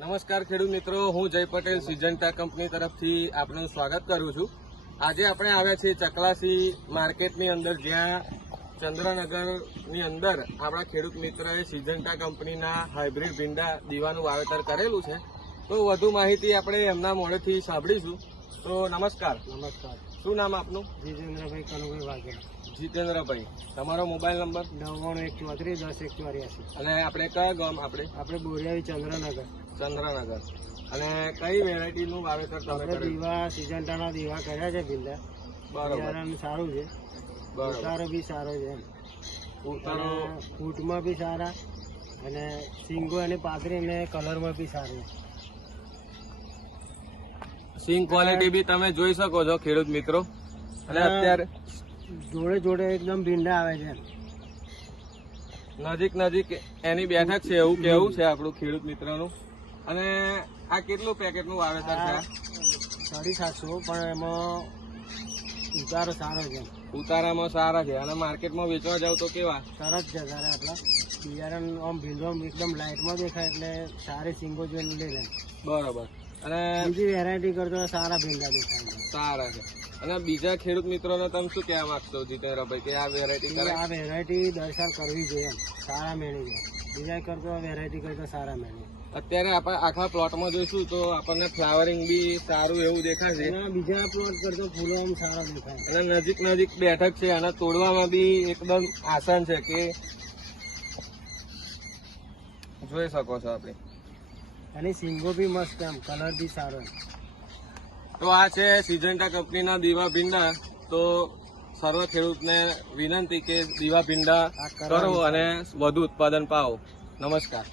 નમસ્કાર ખેડૂત મિત્રો, હું જય પટેલ સિજન્ટા કંપની તરફથી આપનું સ્વાગત કરું છું। આજે આપણે આવ્યા છીએ ચકલાસી માર્કેટની અંદર, જ્યાં ચંદ્રનગરની અંદર આપણા ખેડૂત મિત્રએ સિજન્ટા કંપનીના હાઇબ્રિડ ભીંડા દીવાનું વાવેતર કરેલું છે। તો વધુ માહિતી આપણે એમના મોઢેથી સાંભળીશું। તો નમસ્કાર। નમસ્કાર, શું નામ આપનું? જીતેન્દ્રભાઈ કનુભાઈ વાઘેલા। જીતેન્દ્રભાઈ, તમારો મોબાઈલ નંબર? 9914311084। અને આપણે કયા ગામ? આપણે બોરિયાવી ચંદ્રનગર। ચંદ્રનગર। અને કઈ વેરાયટીનું વાવેતર તમે આપણે કરેલું? દીવા સિજન્ટાના દીવા કર્યા છે ભીંડા। બરોબર બિયારણ સારું છે, બરોબર। ઉતારો બી સારો છે, ઉતારો ફૂટમાં બી સારા, અને સિંગો અને પાતળી અને કલરમાં બી સારું છે। સિંગ ક્વોલિટી બી તમે જોઈ શકો છો ખેડૂત મિત્રો। અને અત્યારે જોડે જોડે એકદમ ભીંડા આવે છે। નજીક નજીક એની બેઠક છે એવું કેવું છે આપણું ખેડૂત મિત્રનું। અને આ કેટલું પેકેટનું વાવેતર છે? 750, પણ એમાં ઉતારો સારો છે, ઉતારામાં સારા છે અને માર્કેટમાં વેચવા જાવ તો કેવા? સરસ છે તારે આપણા બિયારણ આમ ભીંડો એકદમ લાઇટમાં દેખાય એટલે સારી સિંગો જોઈને લઈ લે। બરોબર। અને બીજી વેરાયટી કરતો સારા ભીંડા દેખાય છે, સારા છે। અને બીજા ખેડૂત મિત્રોને તમે શું કહેવા માંગશો જીતેન્દ્રભાઈ, કે આ વેરાયટી કરે? આ વેરાયટી દર્શાવ કરવી જોઈએ એમ, સારા મેળવી જાય બીજા કરતો વેરાયટી કરતો સારા મેળવી। અત્યારે આપણે આખા પ્લોટમાં જોઈશું તો આપણને ફ્લાવરિંગ બી સારું એવું દેખાશે અને બીજા પ્લોટ કરતો ફૂલો આમ સારા દેખાય, અને નજીક નજીક બેઠક છે અને તોડવામાં બી એકદમ આસાન છે, કે જોઈ શકો છો આપણે। અને સિંગો બી મસ્ત, એમ કલર બી સારો। તો આ છે સિજન્ટા કંપનીના દીવા ભીંડા। તો સર્વ ખેડૂતને વિનંતી કે દીવા ભીંડા કરો અને વધુ ઉત્પાદન પાવો। નમસ્કાર।